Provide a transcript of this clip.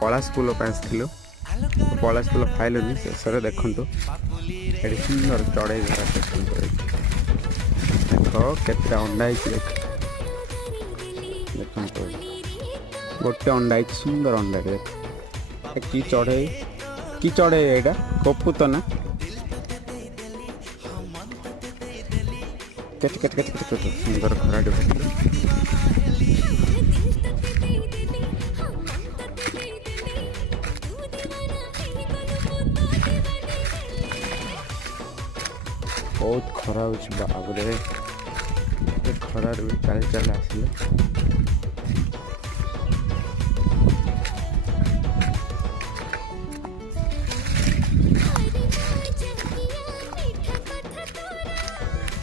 पलाश फूल आसलु पलाश फूल खाइलुनि शेष देखु ये सुंदर चढ़ई घर देख केते अंडा देख गोटे अंडा सुंदर अंडा कि चढ़ई यहाँ कपूत ना केट केट केट केट सुंदर घराटे बहुत खरा हो बाबरे खरार भी चल चल आसिले